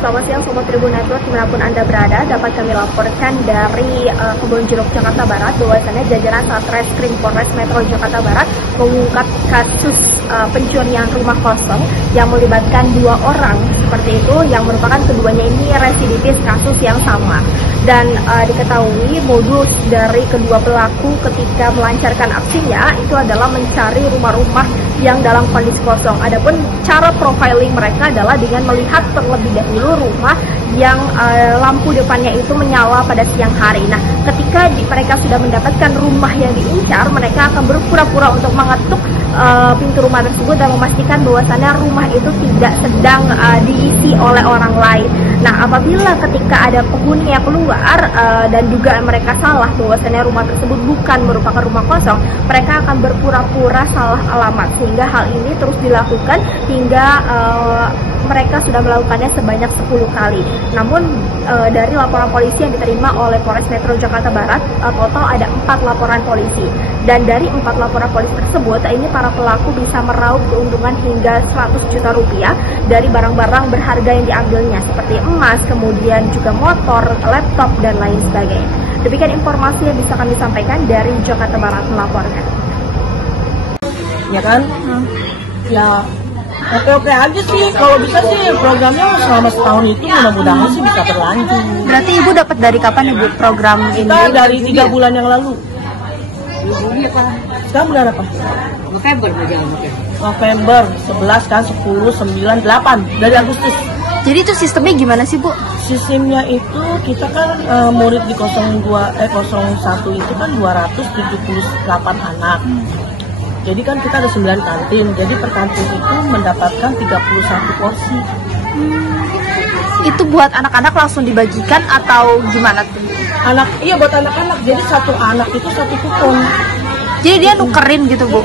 Selamat siang Sobat Tribun Network dimanapun Anda berada. Dapat kami laporkan dari Kebonjeruk, Jakarta Barat bahwasannya jajaran Satreskrim Polres Metro Jakarta Barat mengungkap kasus pencurian rumah kosong yang melibatkan 2 orang seperti itu, yang merupakan keduanya ini residivis kasus yang sama. Dan diketahui modus dari kedua pelaku ketika melancarkan aksinya itu adalah mencari rumah-rumah yang dalam kondisi kosong. Adapun cara profiling mereka adalah dengan melihat terlebih dahulu rumah yang lampu depannya itu menyala pada siang hari. Nah, ketika mereka sudah mendapatkan rumah yang diincar, mereka akan berpura-pura untuk mengetuk pintu rumah tersebut dan memastikan bahwasannya rumah itu tidak sedang diisi oleh orang lain. Nah, apabila ketika ada penghuni yang keluar dan dugaan mereka salah bahwasannya rumah tersebut bukan merupakan rumah kosong, mereka akan berpura-pura salah alamat, sehingga hal ini terus dilakukan hingga mereka sudah melakukannya sebanyak 10 kali. Namun dari laporan polisi yang diterima oleh Polres Metro Jakarta Barat, total ada 4 laporan polisi. Dan dari 4 laporan polisi tersebut, ini para pelaku bisa meraup keuntungan hingga 100 juta rupiah dari barang-barang berharga yang diambilnya, seperti emas, kemudian juga motor, laptop, dan lain sebagainya. Demikian informasi yang bisa kami sampaikan dari Jakarta Barat melaporkan. Ya kan? Ya oke-oke aja sih, kalau bisa sih programnya selama setahun itu mudah-mudahan sih bisa berlanjut. Berarti Ibu dapat dari kapan Ibu program ini? Kita dari 3 bulan yang lalu. Sekarang bulan apa? November 11 kan, 10, 9, 8 dari Agustus. Jadi itu sistemnya gimana sih Bu? Sistemnya itu kita kan murid di 01 itu kan 278 anak. Jadi kan kita ada 9 kantin, jadi per kantin itu mendapatkan 31 porsi. Itu buat anak-anak langsung dibagikan atau gimana tuh? Iya buat anak-anak, jadi satu anak itu 1 kupon. Jadi dia nukerin gitu Bu?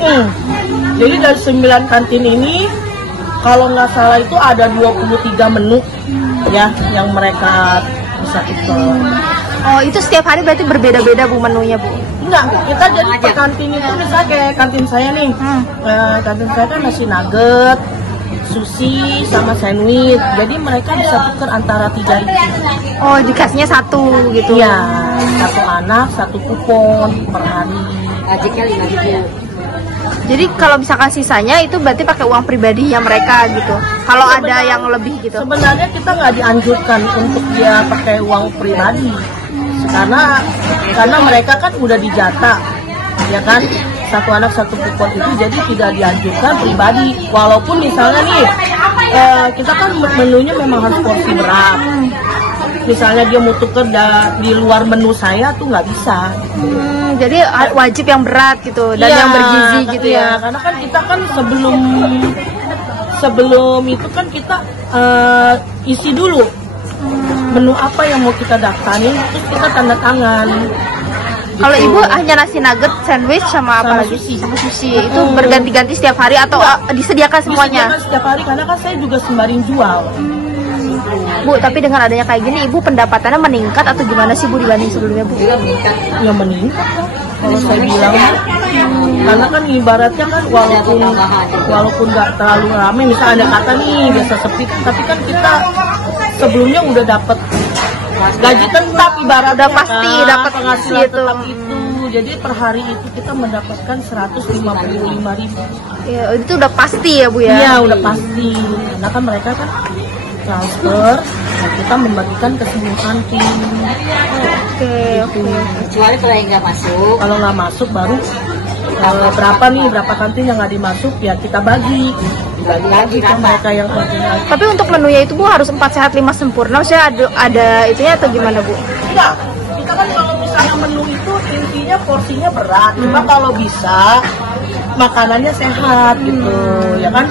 Jadi dari 9 kantin ini, kalau nggak salah itu ada 23 menu ya yang mereka bisa ikut. Oh, itu setiap hari berarti berbeda-beda Bu menunya Bu? Enggak, kita jadi per kantin itu misalnya kayak kantin saya nih, kantin saya kan nasi nugget, sushi, sama sandwich. Jadi mereka bisa tukar antara 3 itu. Oh, dikasihnya 1 gitu? Iya, 1 anak, 1 kupon per hari. Jadi kalau misalkan sisanya itu berarti pakai uang pribadinya mereka gitu? Kalau ada yang lebih gitu? Sebenarnya kita nggak dianjurkan untuk dia pakai uang pribadi. Karena mereka kan udah dijata, ya kan, 1 anak 1 kupon itu, jadi tidak dianjurkan pribadi. Walaupun misalnya nih kita kan menunya memang harus porsi berat. Misalnya dia mau tuker di luar menu saya tuh nggak bisa. Jadi wajib yang berat gitu dan yang bergizi gitu ya. Karena kan kita kan sebelum itu kan kita isi dulu menu apa yang mau kita daftarin, terus kita tanda tangan. Kalau Ibu hanya nasi nugget, sandwich, sama apa lagi? Sama sushi. Itu berganti-ganti setiap hari atau disediakan semuanya? Disediakan setiap hari, karena kan saya juga sembari jual. Bu, tapi dengan adanya kayak gini, Ibu pendapatannya meningkat atau gimana sih Bu dibanding sebelumnya Bu? Ya meningkat lah, kalau saya bilang. Karena kan ibaratnya kan walaupun nggak terlalu ramai, misalnya ada kata nih biasa sepi, tapi kan kita sebelumnya udah dapat gaji tetap, ibaratnya udah pasti dapat penghasilan tetap itu. Jadi per hari itu kita mendapatkan 155.000. Ya, itu udah pasti ya Bu ya? Iya, udah pasti. Karena kan mereka kan transfer, dan kita membagikan ke semua kantin. Oke. Kecuali kalau yang nggak masuk. Kalau nggak masuk baru berapa kantin yang nggak dimasuk ya kita bagi lagi ke mereka yang penting. Tapi untuk menunya itu Bu harus 4 sehat 5 sempurna, maksudnya ada itunya atau gimana Bu? Enggak, kita kan kalau misalnya menu itu intinya porsinya berat, cuma kalau bisa makanannya sehat gitu, ya kan?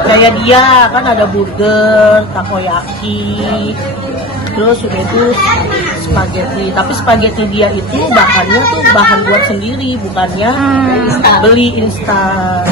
Kayak dia kan ada burger, takoyaki, terus udah itu spaghetti. Tapi spaghetti dia itu bahannya tuh bahan buat sendiri, bukannya beli instan.